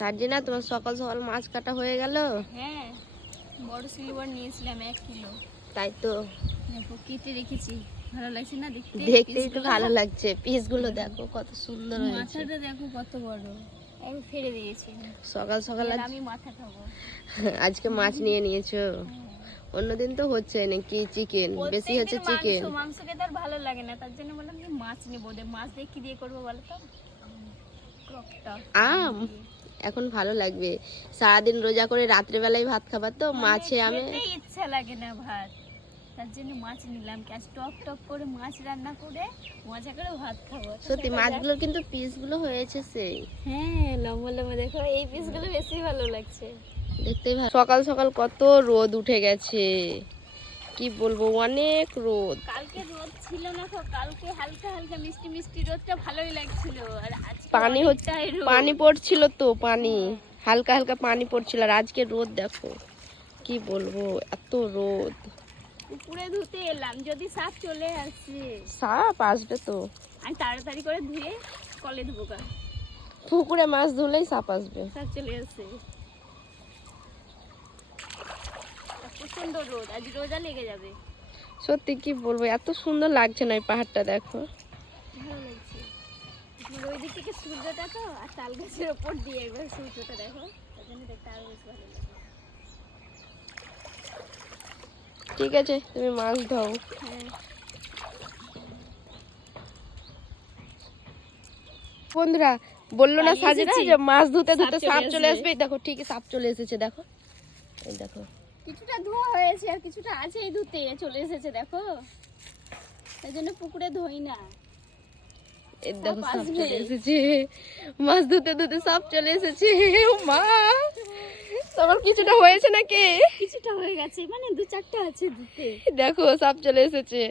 তার জন্য তোমার সকাল সকাল মাছ কাটা হয়ে গেল। হ্যাঁ বড় সিলভার নিয়েছিলাম এক কিলো। তাই তো। দেখো কেটে রেখেছি। ভালো লাগছে না দেখতে? দেখতেই তো ভালো লাগছে। পিসগুলো দেখো কত সুন্দর হয়েছে। মাথাটা দেখো কত বড়। আমি ফেলে দিয়েছি। সকাল সকাল আমি মাথা খাব। আজকে মাছ নিয়ে নিয়েছো। অন্যদিন তো হচ্ছে নাকি চিকেন বেশি হচ্ছে চিকেন মাংস খেতে আর ভালো লাগে না। তার জন্য বললাম যে মাছ নেব। মাছ দিয়ে কি দিয়ে করব বলো তো? আম। এখন ভালো লাগবে। সারাদিন রোজা করে রাত্রেবেলায় ভাত খাবার তো মাছে আমি ইচ্ছা লাগে না ভাত। তার জন্য মাছ নিলাম টক টক করে মাছ রান্না করে মজা করে ভাত খাব। সত্যি মাছগুলোর কিন্তু পিসগুলো হয়েছে সেই। হ্যাঁ লম্বা লম্বা দেখো এই পিসগুলো বেশি ভালো লাগছে। দেখতেই ভালো সকাল সকাল কত রোদ উঠে গেছে। কি বলব অনেক রোদ। কালকে রোদ ছিল না তো কালকে হালকা হালকা মিষ্টি মিষ্টি রোদটা ভালোই লাগছিল। আর আজকে পানি হচ্ছে পানি পড়ছিল তো পানি। হালকা হালকা পানি পড়ছিল আর আজকে রোদ দেখো কি বলব এত রোদ। উপরে ধুতে এলাম যদি সাপ চলে আসে। সাপ আসবে তো। আমি তাড়াতাড়ি করে ধুয়ে কলে ধুবো পুকুরে মাছ ধুলেই সাপ আসবে। সাপ চলে আসে। প্রচণ্ড রোদ আজ রোজা লেগে যাবে। সত্যি কি বলব এত সুন্দর লাগছে না এই পাহাড়টা দেখো। ভালো লাগছে। ওই দিক থেকে সূর্যটা তো আর তাল গাছের ওপর দিয়ে একবার সূর্যটা দেখো। তার জন্য দেখতে আরও বেশি ভালো লাগে ঠিক আছে তুমি মাছ দাও হ্যাঁ। বন্ধুরা বলল না পালিয়ে সাজিনা যে মাছ ধুতে ধুতে সাপ চলে আসবে। আসবে? দেখো ঠিকই সাপ চলে এসেছে দেখো। এই দেখো। কিছুটা ধোয়া হয়েছে আর কিছুটা আছে এই ধুতে চলে এসেছে দেখো। তাই জন্য পুকুরে ধোই না। এই দেখো চলে এসেছে। মাছ ধুতে ধুতে সাপ চলে এসেছে। মা তোমার কিছুটা হয়েছে নাকি? কিছুটা হয়ে গেছে মানে দু চারটা আছে দেখো সাপ চলে এসেছে।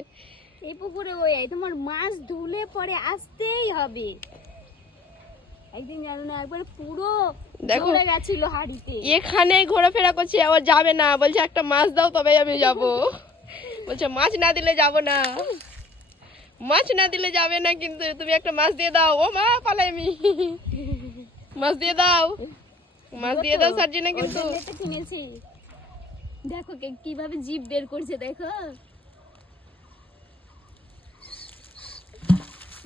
এই পুকুরে ওই তোমার মাছ ধুলে পরে আসতেই হবে। একদিন জানো না একবার পুরো দেখো। গেছিল হাড়িতে। এখানেই ঘোরাফেরা করছে আবার যাবে না। বলছে একটা মাছ দাও তবে আমি যাব। বলছে মাছ না দিলে যাব না। মাছ না দিলে যাবে না কিন্তু তুমি একটা মাছ দিয়ে দাও। ও মা পালাই আমি মাছ দিয়ে দাও। মাছ দিয়ে দাও সার্জিনা ওর কিন্তু। কিনেছি। দেখো কীভাবে জিভ বের করছে দেখো।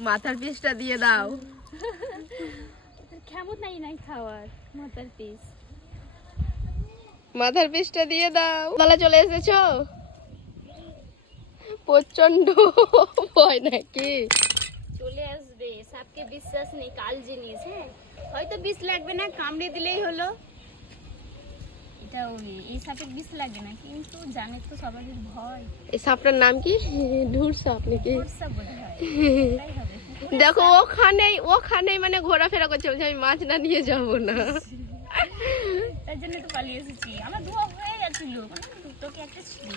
মাথার পিসটা দিয়ে দাও। কেমন নাই নাই খাওয়ার। মাথার পিস মাথার পিসটা দিয়ে দাও। তলা চলে এসেছ? প্রচণ্ড ভয় নাকি? চলে আসবে। সাপকে বিশ্বাস নেই কাল জিনিস হ্যাঁ? হয়তো বিষ লাগবে না কামড়ে দিলেই হলো। এটা এই সাপের বিষ লাগে না কিন্তু জানে তো সবারই ভয়। এই সাপটার নাম কি? ঢুর সাপ নাকি? ফর্সা বোধ হয় হবে। দেখো, ওখানেই ওখানেই মানে ঘোরাফেরা করছে, বলছে আমি মাছ না নিয়ে যাব না। জন্য তো পালিয়ে এসেছি। আমার ধোয়া হয়ে গেছিল। মানে একটা ছিল